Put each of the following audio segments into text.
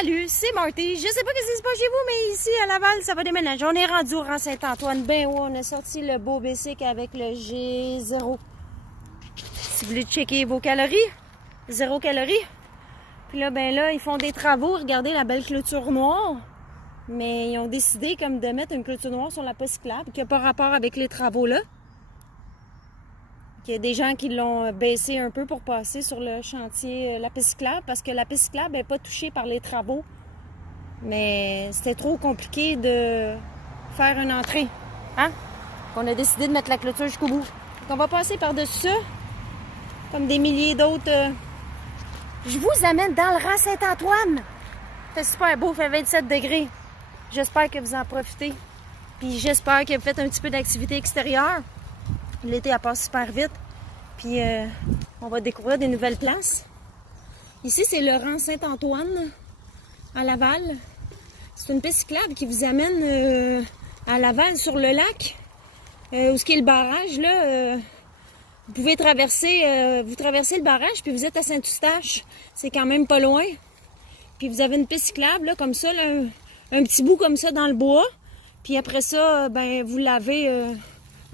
Salut, c'est Marty. Je sais pas ce qui se passe chez vous, mais ici à Laval, ça va déménager. On est rendu au rang Saint-Antoine. Ben ouais, on a sorti le beau Basic avec le G0. Si vous voulez checker vos calories, 0 calories. Puis là, ben là, ils font des travaux. Regardez la belle clôture noire. Mais ils ont décidé comme de mettre une clôture noire sur la piste cyclable qui n'a pas rapport avec les travaux là. Il y a des gens qui l'ont baissé un peu pour passer sur le chantier, la piste cyclable, parce que la piste cyclable n'est pas touchée par les travaux. Mais c'était trop compliqué de faire une entrée. Hein? On a décidé de mettre la clôture jusqu'au bout. Donc on va passer par-dessus ça, comme des milliers d'autres. Je vous amène dans le rang Saint-Antoine. C'est super beau, il fait 27 degrés. J'espère que vous en profitez. Puis j'espère que vous faites un petit peu d'activité extérieure. L'été, elle passe super vite. Puis, on va découvrir des nouvelles places. Ici, c'est le rang Saint-Antoine, à Laval. C'est une piste cyclable qui vous amène à Laval, sur le lac, où est le barrage. Là, vous pouvez traverser, vous traversez le barrage, puis vous êtes à Saint-Eustache. C'est quand même pas loin. Puis, vous avez une piste cyclable, là, comme ça, là, un petit bout comme ça dans le bois. Puis après ça, ben, vous l'avez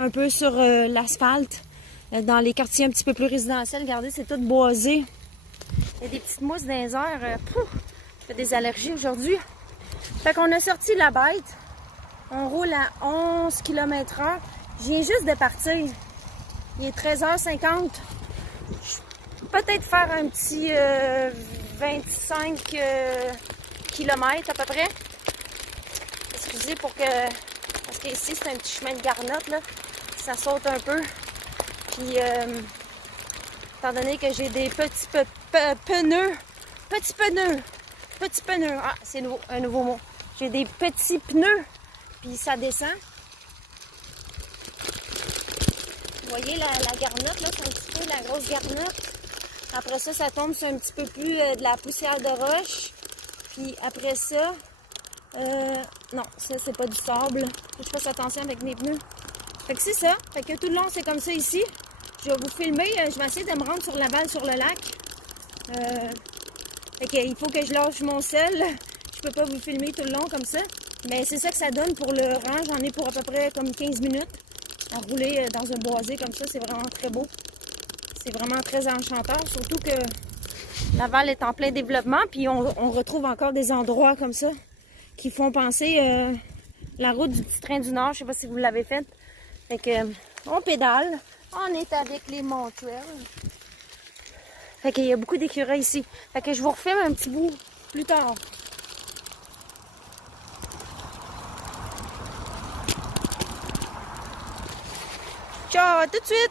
un peu sur l'asphalte, dans les quartiers un petit peu plus résidentiels. Regardez, c'est tout boisé. Il y a des petites mousses dans les airs. Je fais des allergies aujourd'hui. Fait qu'on a sorti la bête. On roule à 11 km/h. Je viens juste de partir. Il est 13h50. Peut-être faire un petit 25 km à peu près. Excusez pour que... Parce qu'ici, c'est un petit chemin de garnotte, là. Ça saute un peu. Puis, étant donné que j'ai des petits pneus. Ah, c'est un nouveau mot. J'ai des petits pneus. Puis, ça descend. Vous voyez la garnotte, là? C'est un petit peu la grosse garnotte. Après ça, ça tombe sur un petit peu plus de la poussière de roche. Puis, après ça... non, ça c'est pas du sable. Faut que je fasse attention avec mes pneus. Fait que c'est ça. Fait que tout le long c'est comme ça ici. Je vais vous filmer. Je vais essayer de me rendre sur Laval, sur le lac. Fait que il faut que je lâche mon sel. Je peux pas vous filmer tout le long comme ça. Mais c'est ça que ça donne pour le rang. J'en ai pour à peu près comme 15 minutes. À rouler dans un boisé comme ça, c'est vraiment très beau. C'est vraiment très enchanteur. Surtout que Laval est en plein développement. Puis on retrouve encore des endroits comme ça qui font penser la route du petit train du Nord. Je sais pas si vous l'avez faite. Fait que on pédale. On est avec les Montreal. Fait qu'il y a beaucoup d'écureuils ici. Fait que je vous refilme un petit bout plus tard. Ciao, à tout de suite!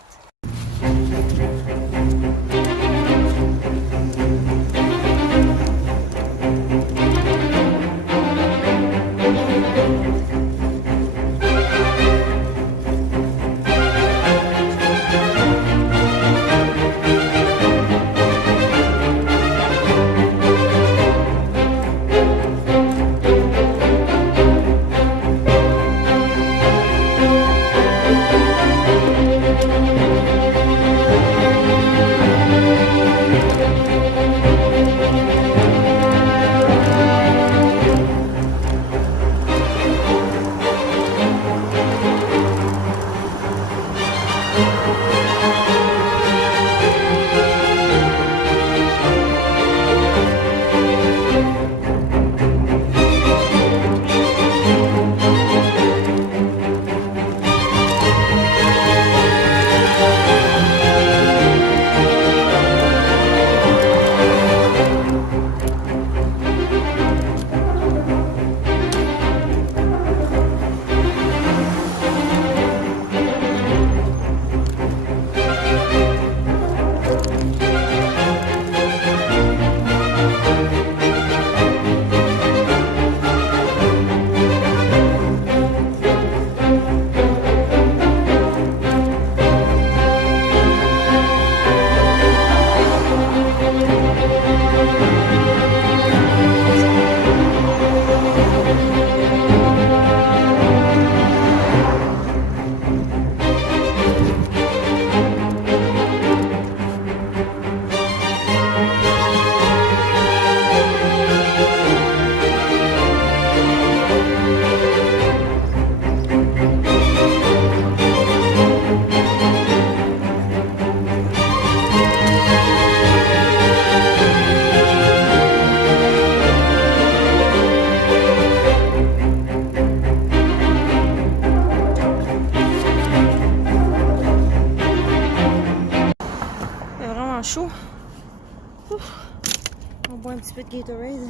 On boit un petit peu de Gatorade.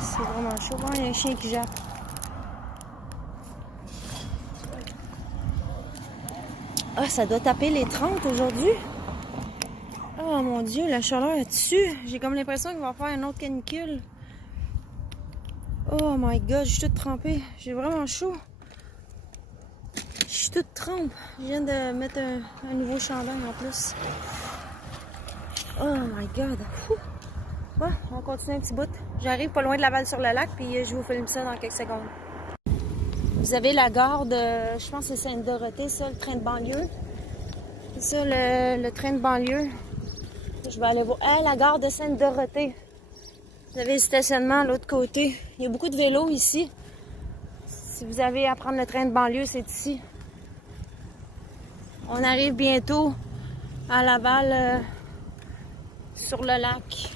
C'est vraiment chaud. Oh, il y a un chien qui jappe. Ah, ça doit taper les 30 aujourd'hui. Oh mon Dieu, la chaleur est dessus. J'ai comme l'impression qu'il va faire une autre canicule. Oh my god, je suis toute trempée. J'ai vraiment chaud. Je suis toute trempe. Je viens de mettre un nouveau chandail en plus. Oh my god. Ouais, on continue un petit bout. J'arrive pas loin de Laval-sur-le-Lac, puis je vous filme ça dans quelques secondes. Vous avez la gare de, je pense que c'est Sainte-Dorothée, ça, le train de banlieue. C'est ça, le train de banlieue. Je vais aller voir. Ah, la gare de Sainte-Dorothée. Vous avez le stationnement à l'autre côté. Il y a beaucoup de vélos ici. Si vous avez à prendre le train de banlieue, c'est ici. On arrive bientôt à Laval sur le lac.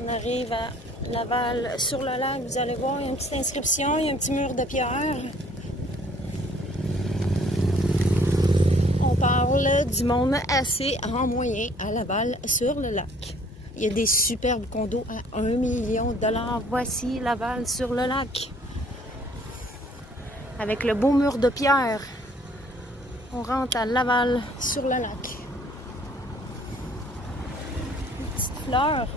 On arrive à Laval sur le lac. Vous allez voir, il y a une petite inscription, il y a un petit mur de pierre. On parle du monde assez en moyen à Laval sur le lac. Il y a des superbes condos à 1 million de $. Voici Laval sur le lac. Avec le beau mur de pierre. On rentre à Laval sur le lac. Une petite fleur.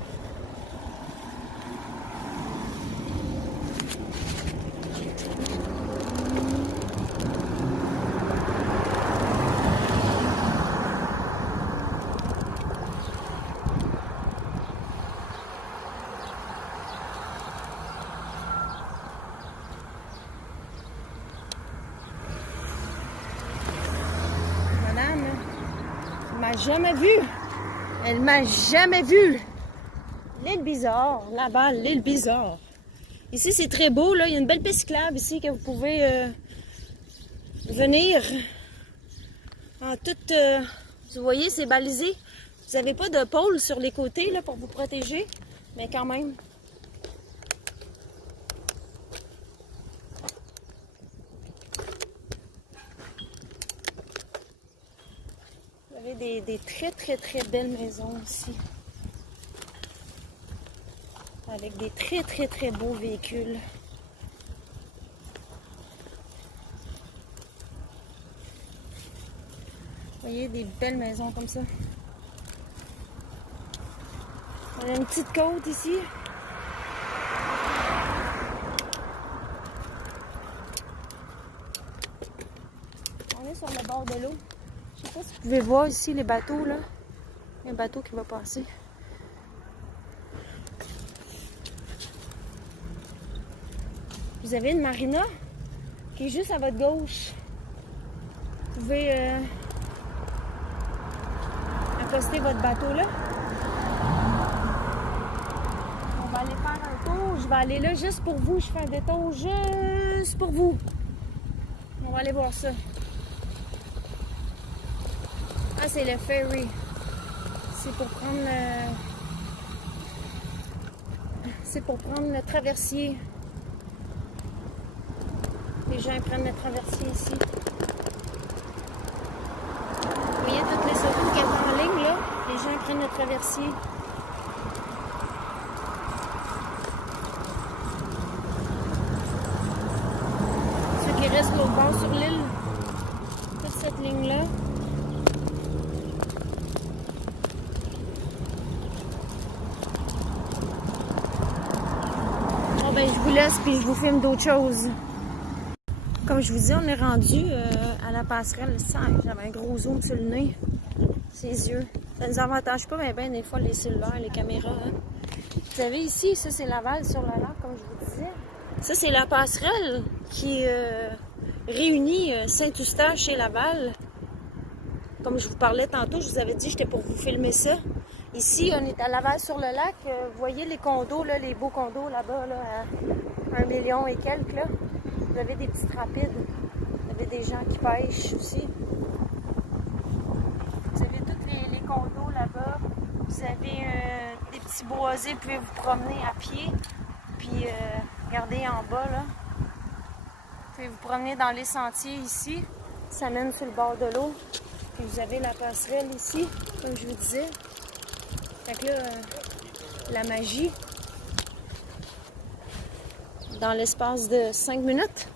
Jamais vu. Elle m'a jamais vu. L'île Bizarre, Laval, l'île Bizarre. Ici, c'est très beau, là. Il y a une belle piste cyclable ici que vous pouvez venir en toute... vous voyez, c'est balisé. Vous n'avez pas de pôle sur les côtés là, pour vous protéger, mais quand même. Vous avez des très belles maisons ici. Avec des très beaux véhicules. Vous voyez, des belles maisons comme ça. On a une petite côte ici. On est sur le bord de l'eau. Je sais pas si vous pouvez voir ici les bateaux, là. Il y a un bateau qui va passer. Vous avez une marina qui est juste à votre gauche. Vous pouvez accoster votre bateau là. On va aller faire un tour. Je vais aller là juste pour vous. Je fais un détour juste pour vous. On va aller voir ça. Ah, c'est le ferry. C'est pour prendre le traversier. Les gens prennent le traversier ici. Vous voyez toutes les autos qui sont en ligne là? Les gens prennent le traversier. Ceux qui restent l'autre bord sur l'île. Toute cette ligne-là. Bon ben je vous laisse puis je vous filme d'autres choses. Comme je vous dis, on est rendu à la passerelle 5. J'avais un gros zoom sur le nez. Ses yeux. Ça ne nous avantage pas, mais bien des fois les cellulaires, les caméras. Hein. Vous savez, ici, ça c'est Laval sur le lac, comme je vous disais. Ça c'est la passerelle qui réunit Saint-Eustache et Laval. Comme je vous parlais tantôt, je vous avais dit, j'étais pour vous filmer ça. Ici, on est à Laval sur le lac. Vous voyez les condos, là, les beaux condos là-bas, là, à 1 million et quelques. Là. Vous avez des petites rapides. Vous avez des gens qui pêchent aussi. Vous avez tous les condos là-bas. Vous avez des petits boisés. Vous pouvez vous promener à pied. Puis regardez en bas là. pouvez vous promener dans les sentiers ici. Ça mène sur le bord de l'eau. Puis vous avez la passerelle ici, comme je vous disais. Fait que là, la magie, dans l'espace de 5 minutes,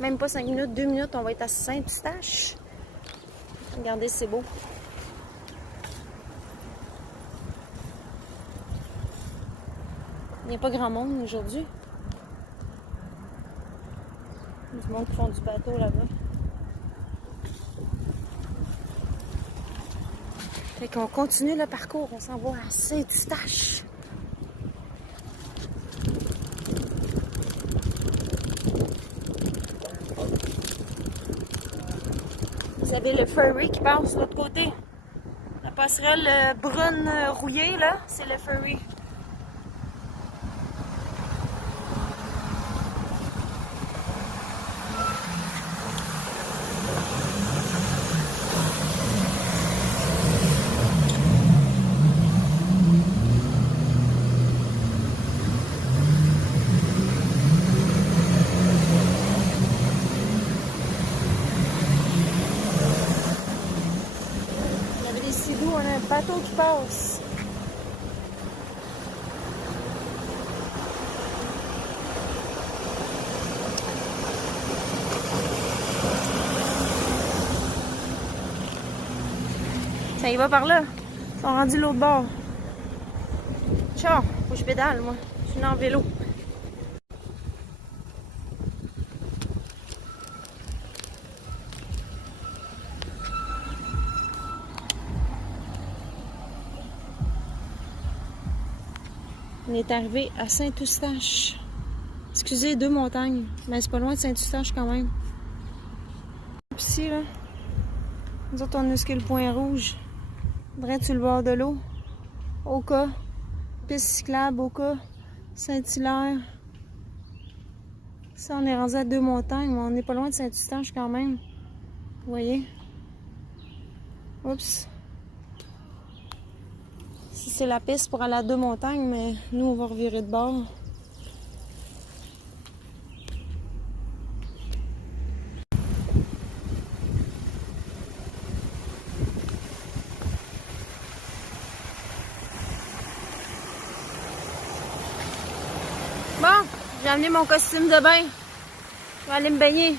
même pas 5 minutes, 2 minutes, on va être à Saint-Eustache. Regardez, c'est beau. Il n'y a pas grand monde aujourd'hui. Du monde qui font du bateau là-bas. Fait qu'on continue le parcours, on s'en va à Saint-Eustache. Vous avez le ferry qui passe de l'autre côté. La passerelle brune rouillée, là, c'est le ferry. On a un bateau qui passe. Ça y va par là. Ils sont rendus l'autre bord. Ciao, faut que je pédale, moi. Je suis en vélo. On est arrivé à Saint-Eustache. Excusez, 2 montagnes. Mais c'est pas loin de Saint-Eustache quand même. Ici, là, nous autres, on a ce que le point rouge. Direct sur le bord de l'eau. Oka. Piste cyclable, Oka. Saint-Hilaire. Ça, on est rendu à 2 montagnes, mais on n'est pas loin de Saint-Eustache quand même. Vous voyez? Oups. C'est la piste pour aller à 2 montagnes, mais nous, on va revirer de bord. Bon, j'ai amené mon costume de bain. Je vais aller me baigner.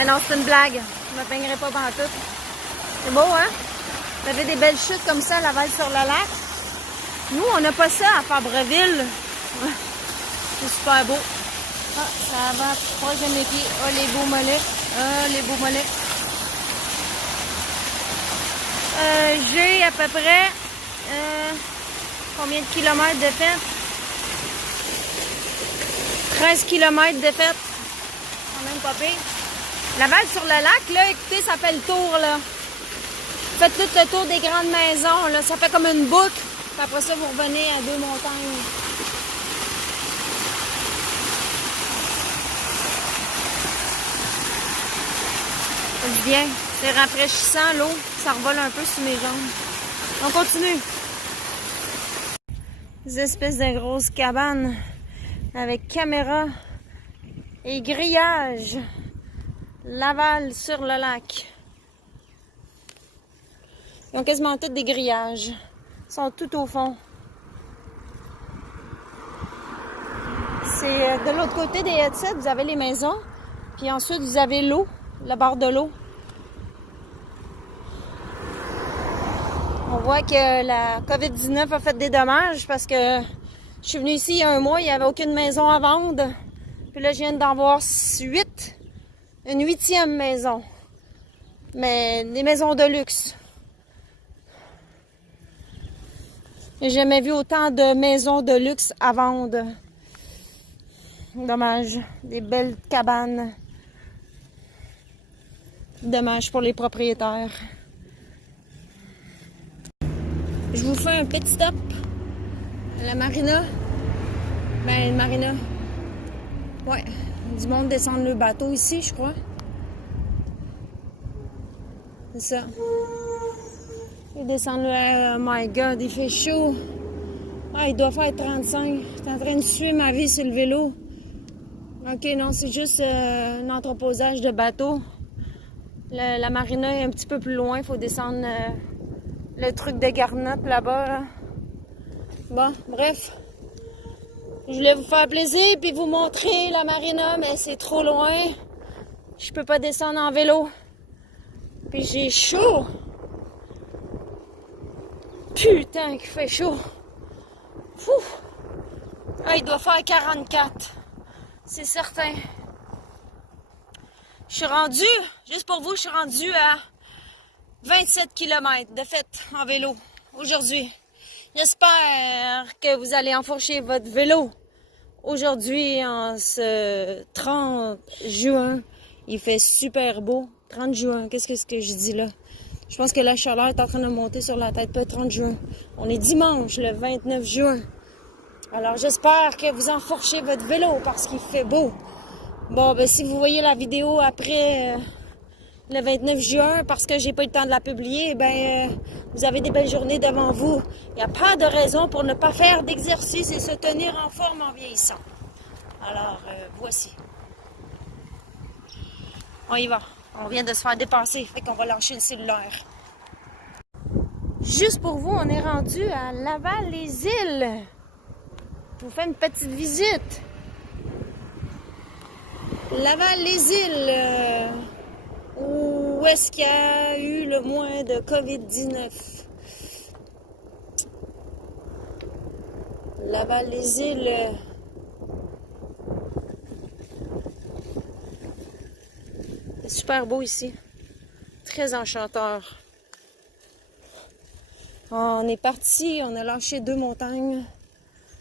Ah non, c'est une blague. Je me baignerai pas pantoute. C'est beau, hein? Vous avez des belles chutes comme ça à Laval-sur-le-Lac. Nous, on n'a pas ça à Fabreville. C'est super beau. Ah, ça va proche de mes pieds. Oh, les beaux mollets. Ah, les beaux mollets. J'ai à peu près combien de kilomètres de fait? 13 kilomètres de fait. Quand même pas pire. Laval-sur-le-Lac, là, écoutez, ça fait le tour, là. Faites tout le tour des grandes maisons, là. Ça fait comme une boucle. Puis après ça, vous revenez à 2 montagnes. C'est bien. C'est rafraîchissant, l'eau. Ça revole un peu sur mes jambes. On continue. Des espèces de grosses cabanes avec caméra et grillage. Laval-sur-le-Lac. Ils ont quasiment tous des grillages. Ils sont tout au fond. C'est de l'autre côté des headsets, vous avez les maisons. Puis ensuite, vous avez l'eau, le bord de l'eau. On voit que la COVID-19 a fait des dommages parce que je suis venue ici il y a 1 mois, il n'y avait aucune maison à vendre. Puis là, je viens d'en voir 8. Une 8e maison. Mais des maisons de luxe. J'ai jamais vu autant de maisons de luxe à vendre. Dommage. Des belles cabanes. Dommage pour les propriétaires. Je vous fais un petit stop à la marina. Ben, marina. Ouais. Du monde descend le bateau ici, je crois. C'est ça. Ils descendent le... Oh my God, il fait chaud. Ah, il doit faire 35. Je suis en train de suivre ma vie sur le vélo. OK, non, c'est juste un entreposage de bateau. La marina est un petit peu plus loin. Il faut descendre le truc de garnotte là-bas. Là. Bon, bref. Je voulais vous faire plaisir puis vous montrer la marina, mais c'est trop loin. Je peux pas descendre en vélo. Puis j'ai chaud. Putain, qu'il fait chaud. Fou. Ah, il doit faire 44. C'est certain. Je suis rendue, juste pour vous, je suis rendue à 27 km de fait en vélo aujourd'hui. J'espère que vous allez enfourcher votre vélo. Aujourd'hui, en ce 30 juin, il fait super beau. 30 juin, qu'est-ce que je dis là? Je pense que la chaleur est en train de monter sur la tête, pas 30 juin. On est dimanche, le 29 juin. Alors, j'espère que vous enfourchez votre vélo parce qu'il fait beau. Bon, ben si vous voyez la vidéo après le 29 juin, parce que j'ai pas eu le temps de la publier, ben vous avez des belles journées devant vous. Il n'y a pas de raison pour ne pas faire d'exercice et se tenir en forme en vieillissant. Alors, voici. On y va. On vient de se faire dépasser, fait qu'on va lâcher le cellulaire. Juste pour vous, on est rendu à Laval-les-Îles. Je vous fais une petite visite. Laval-les-Îles, où est-ce qu'il y a eu le moins de COVID-19? Laval-les-Îles. C'est super beau ici. Très enchanteur. On est parti, on a lâché 2 montagnes.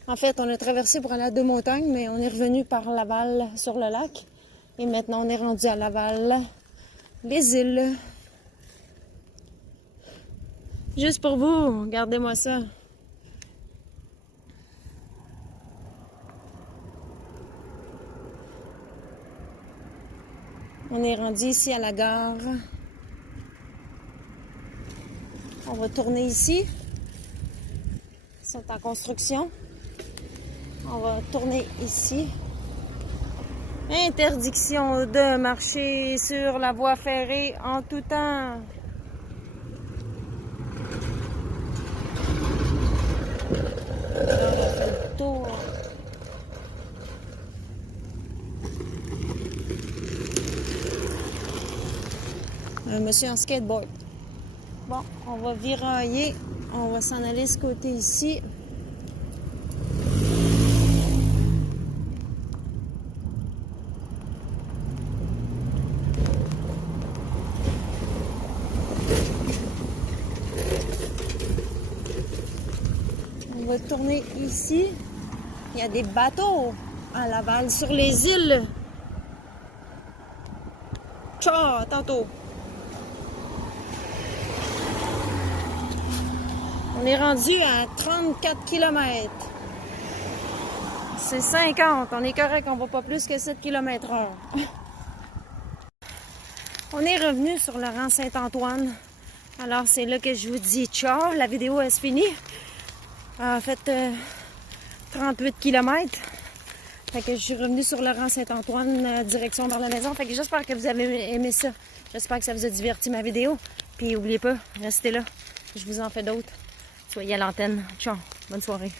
En fait, on a traversé pour aller à 2 montagnes, mais on est revenu par Laval sur le lac. Et maintenant, on est rendu à Laval, les îles. Juste pour vous, regardez-moi ça. On est rendu ici à la gare. On va tourner ici. Ils sont en construction. On va tourner ici. Interdiction de marcher sur la voie ferrée en tout temps. On fait le tour. Un monsieur en skateboard. Bon, on va virailler. On va s'en aller ce côté ici. On va tourner ici. Il y a des bateaux à Laval sur les îles. Ciao, tantôt. On est rendu à 34 km. C'est 50. On est correct, on va pas plus que 7 km/h. On est revenu sur le rang Saint-Antoine. Alors, c'est là que je vous dis ciao. La vidéo est finie. En fait, 38 km. Fait que je suis revenue sur le rang Saint-Antoine, direction vers la maison. Fait que j'espère que vous avez aimé ça. J'espère que ça vous a diverti ma vidéo. Puis, n'oubliez pas, restez là. Je vous en fais d'autres. Soyez à l'antenne. Ciao. Bonne soirée.